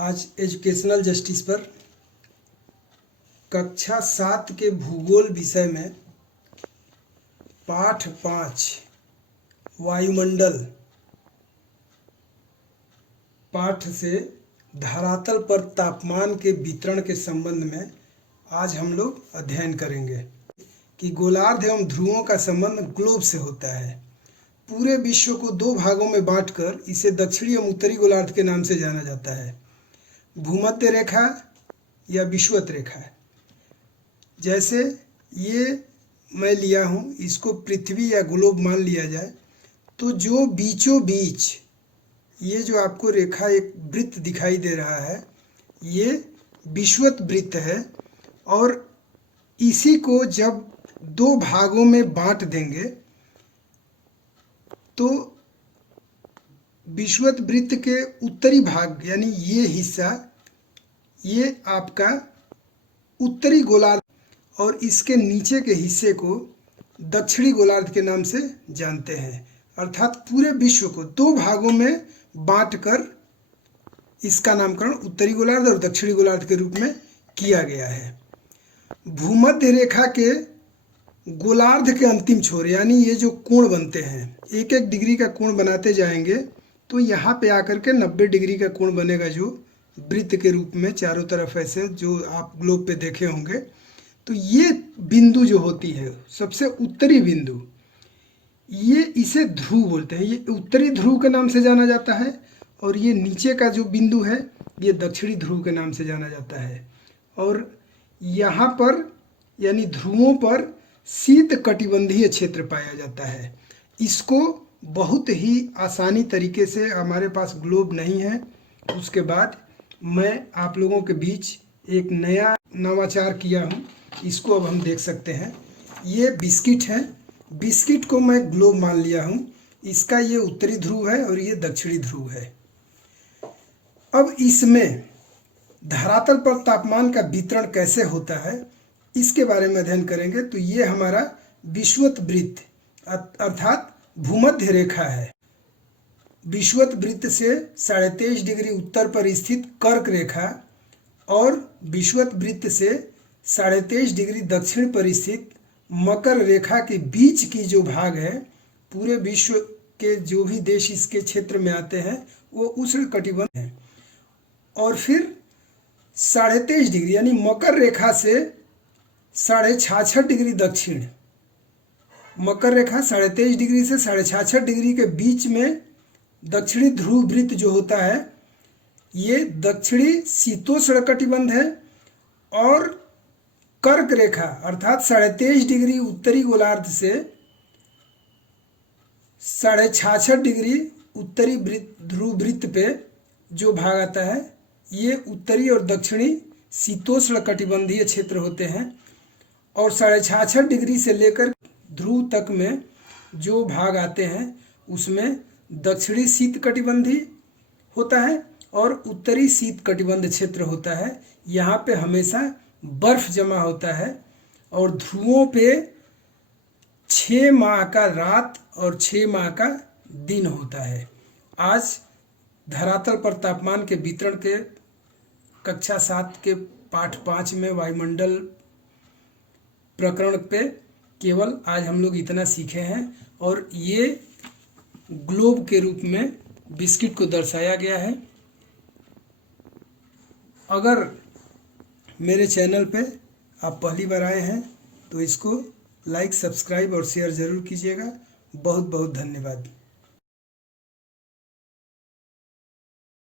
आज educational justice पर कक्षा 7 के भूगोल विषय में पाठ 5 वायुमंडल पाठ से धरातल पर तापमान के वितरण के संबंध में आज हम लोग अध्ययन करेंगे कि गोलार्ध एवं ध्रुवों का संबंध ग्लोब से होता है। पूरे विश्व को दो भागों में बांटकर इसे दक्षिणी एवं उत्तरी गोलार्ध के नाम से जाना जाता है। भूमध्य रेखा या विषुवत रेखा, जैसे ये मैं लिया हूँ, इसको पृथ्वी या ग्लोब मान लिया जाए तो जो बीचों बीच ये जो आपको रेखा एक वृत्त दिखाई दे रहा है, ये विषुवत वृत्त है। और इसी को जब दो भागों में बांट देंगे तो विषुवत वृत्त के उत्तरी भाग यानी ये हिस्सा, ये आपका उत्तरी गोलार्ध और इसके नीचे के हिस्से को दक्षिणी गोलार्ध के नाम से जानते हैं। अर्थात पूरे विश्व को दो भागों में बांटकर इसका नामकरण उत्तरी गोलार्ध और दक्षिणी गोलार्ध के रूप में किया गया है। भूमध्य रेखा के गोलार्ध के अंतिम छोर यानी ये जो कोण बनते हैं, एक एक डिग्री का कोण बनाते जाएंगे तो यहाँ पे आकर के 90 डिग्री का कोण बनेगा, जो वृत्त के रूप में चारों तरफ ऐसे जो आप ग्लोब पे देखे होंगे। तो ये बिंदु जो होती है सबसे उत्तरी बिंदु, ये इसे ध्रुव बोलते हैं। ये उत्तरी ध्रुव के नाम से जाना जाता है और ये नीचे का जो बिंदु है ये दक्षिणी ध्रुव के नाम से जाना जाता है। और यहाँ पर यानी ध्रुवों पर शीत कटिबंधीय क्षेत्र पाया जाता है। इसको बहुत ही आसानी तरीके से, हमारे पास ग्लोब नहीं है, उसके बाद मैं आप लोगों के बीच एक नया नवाचार किया हूँ, इसको अब हम देख सकते हैं। ये बिस्किट है, बिस्किट को मैं ग्लोब मान लिया हूँ। इसका ये उत्तरी ध्रुव है और ये दक्षिणी ध्रुव है। अब इसमें धरातल पर तापमान का वितरण कैसे होता है इसके बारे में अध्ययन करेंगे। तो ये हमारा विषुवत वृत्त अर्थात भूमध्य रेखा है। विषुवत वृत्त से 23.5 डिग्री उत्तर पर स्थित कर्क रेखा और विषुवत वृत्त से 23.5 डिग्री दक्षिण पर स्थित मकर रेखा के बीच की जो भाग है, पूरे विश्व के जो भी देश इसके क्षेत्र में आते हैं वो उष्ण कटिबंध है। और फिर 23.5 डिग्री यानी मकर रेखा से 66.5 डिग्री दक्षिण, मकर रेखा 23.5 डिग्री से 66.5 डिग्री के बीच में दक्षिणी ध्रुव वृत्त जो होता है ये दक्षिणी शीतोष्ण कटिबंध है। और कर्क रेखा अर्थात 23.5 डिग्री उत्तरी गोलार्ध से 66.5 डिग्री उत्तरी ध्रुव वृत्त पे जो भाग आता है ये उत्तरी और दक्षिणी शीतोष्ण कटिबंधीय क्षेत्र होते हैं। और 66.5 डिग्री से लेकर ध्रुव तक में जो भाग आते हैं उसमें दक्षिणी शीत कटिबंधी होता है और उत्तरी शीत कटिबंध क्षेत्र होता है। यहाँ पे हमेशा बर्फ जमा होता है और ध्रुवों पे 6 माह का रात और 6 माह का दिन होता है। आज धरातल पर तापमान के वितरण के कक्षा 7 के पाठ 5 में वायुमंडल प्रकरण पे केवल आज हम लोग इतना सीखे हैं। और ये ग्लोब के रूप में बिस्किट को दर्शाया गया है। अगर मेरे चैनल पे आप पहली बार आए हैं तो इसको लाइक, सब्सक्राइब और शेयर ज़रूर कीजिएगा। बहुत बहुत धन्यवाद।